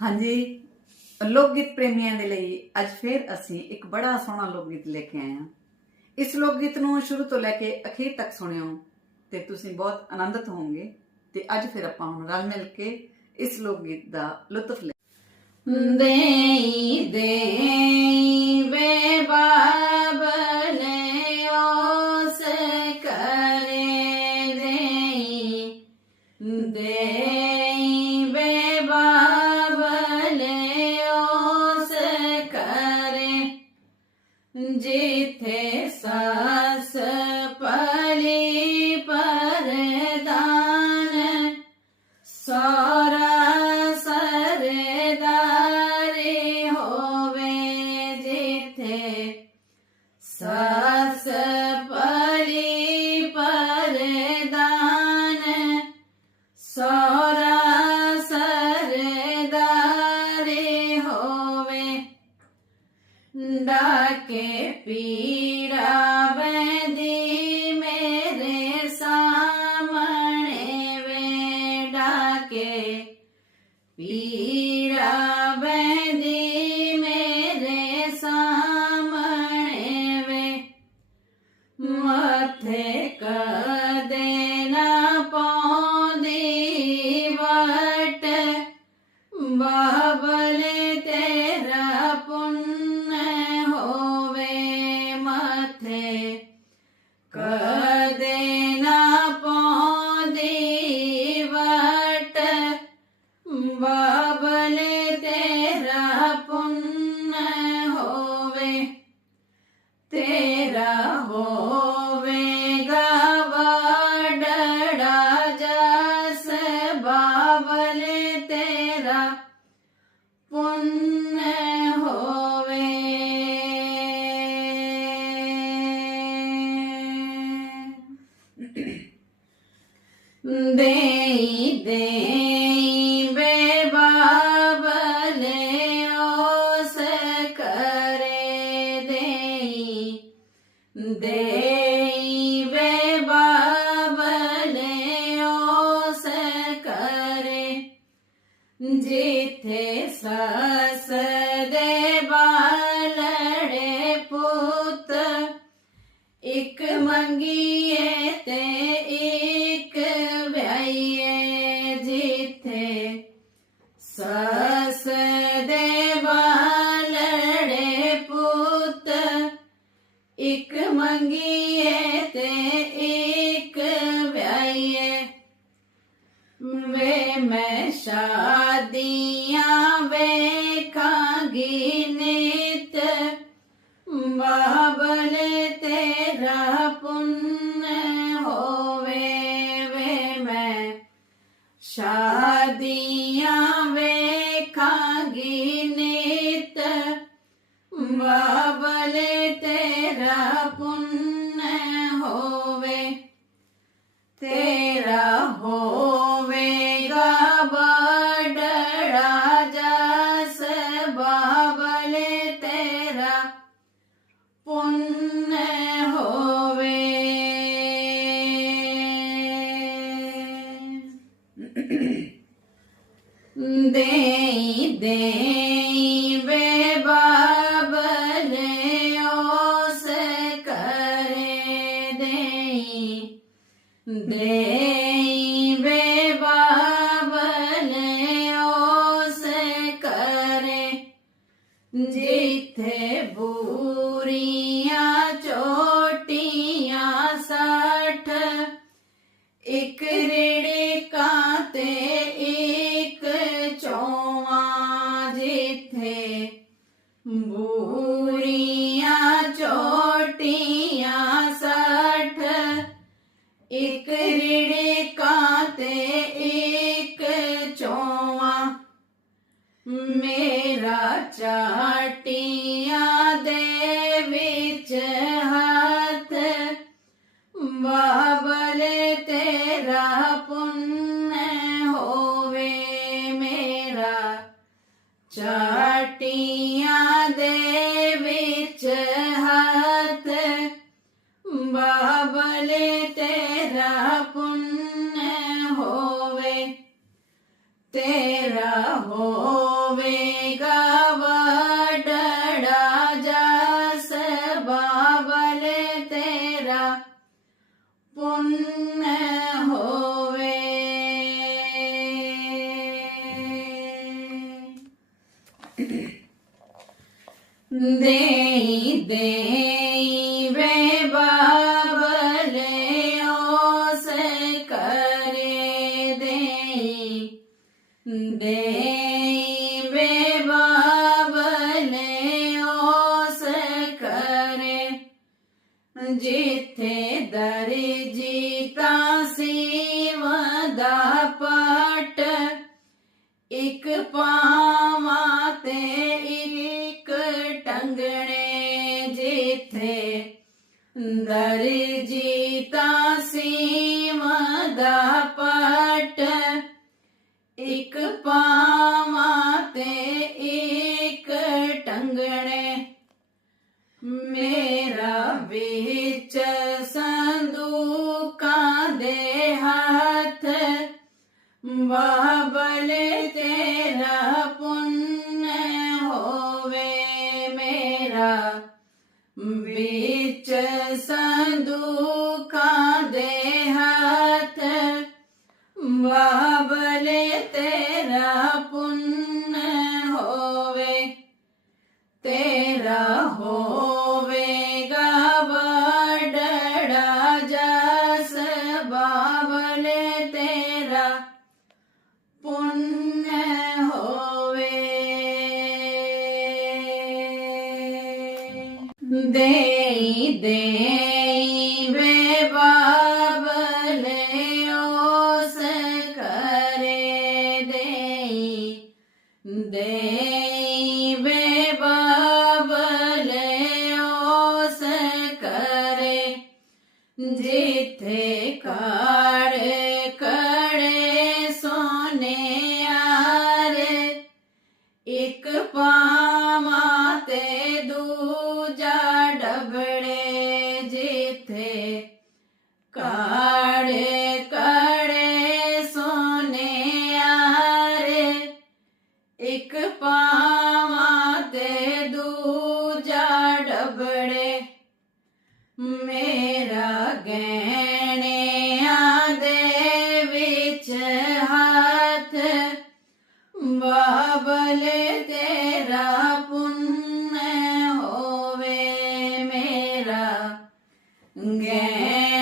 ਹਾਂਜੀ। ਲੋਕ ਗੀਤ ਪ੍ਰੇਮੀਆਂ ਦੇ ਲਈ ਅੱਜ ਫਿਰ ਅਸੀਂ ਇੱਕ ਬੜਾ ਸੋਹਣਾ ਲੋਕ ਗੀਤ ਲੈ ਕੇ ਆਏ ਹਾਂ। ਇਸ ਲੋਕ ਗੀਤ ਨੂੰ ਸ਼ੁਰੂ ਤੋਂ ਲੈ ਕੇ ਅਖੀਰ ਤੱਕ ਸੁਣਿਓ ਤੇ ਤੁਸੀਂ ਬਹੁਤ ਆਨੰਦਿਤ ਹੋਵੋਗੇ ਤੇ ਅੱਜ ਫਿਰ ਆਪਾਂ ਹੁਣ ਰਲ ਮਿਲ ਕੇ ਇਸ ਲੋਕ ਗੀਤ ਦਾ ਲੁਤਫ ਲੈ ਦੇਈ ਦੇਈ ਜਿਥੇ ਸਾਸ ഉണ്ടാക്കേ പീ ਤੇਰਾ ਹੋਵੇਗਾ ਵਡੜਾ ਜਸ ਬਾਬਲੇ ਤੇਰਾ ਪੁੰਨ ਹੋਵੇ। ਦੇਈ ਦੇ ਦੇਈ ਵੇ ਬਾਬਲੇ ਉਸ ਕਰੇ ਜਿਥੇ ਸਸ ਦੇ ਬਾਲੜੇ ਪੁੱਤ ਇੱਕ ਮੰਗੀਏ ਤੇ ਸ਼ਾਦੀਆਂ ਵੇਖਾਂਗੀ ਨਿਤ। ਬਾਬਲੇ ਤੇਰਾ ਪੁੰਨ ਹੋਵੇ ਵੇ ਮੈਂ। ਸ਼ਾਦੀਆਂ ਵੇਖਾਂਗੀ ਦੇਈ ਦੇਈ ਮੇਰਾ ਚਾਟੀਆਂ ਦੇ ਵਿੱਚ ਹੱਥ ਬਾਬਲੇ ਤੇਰਾ ਪੁੰਨ ਹੋਵੇ ਮੇਰਾ। ਚਾਟੀਆਂ ਮੇਰਾ ਹੋਵੇਗਾ ਵਡੜਾ ਜਸ ਬਾਬਲ ਤੇਰਾ ਪੁੰਨ ਹੋਵੇ। ਦੇਈ ਦੇਈ ਵੇ ਪਾਵਾਂ ਤੇ ਇੱਕ ਟੰਗਣੇ ਜਿੱਥੇ ਦਰਜੀ ਤਾਂ ਸੀਵਦਾ ਪਟ ਇੱਕ ਪਾਵਾਂ ਤੇ ਇੱਕ ਟੰਗਣੇ ਮੇਰਾ ਵਿੱਚ ਸੰਦੂਕਾਂ ਦੇ ਹੱਥ ਬਾਬਲੇ ਤੇਰਾ ਹੋਵੇਗਾ ਵਡੜਾ ਜਸ ਬਾਬਲੇ ਤੇਰਾ ਪੁੰਨ ਹੋਵੇ। ਦੇਈ ਦੇਈ ਜਿੱਥੇ ਕਾੜੇ ਕੜੇ ਸੋਨੇ ਆਰੇ, ਇੱਕ ਪਾਵਾਂ ਤੇ ਦੂਜਾ ਡਬੜੇ ਜਿੱਥੇ ਕਾੜੇ ਕੜੇ ਸੋਨੇ ਆਰੇ, ਇੱਕ ਪਾਵਾਂ ਤੇ ਦੂਜਾ ਡਬੜੇ ਮੇ ਗਹਿਣਿਆਂ ਦੇ ਵਿੱਚ ਹੱਥ ਬਾਬਲੇ ਤੇਰਾ ਪੁੰਨ ਹੋਵੇ ਮੇਰਾ ਗਹਿਣਿਆਂ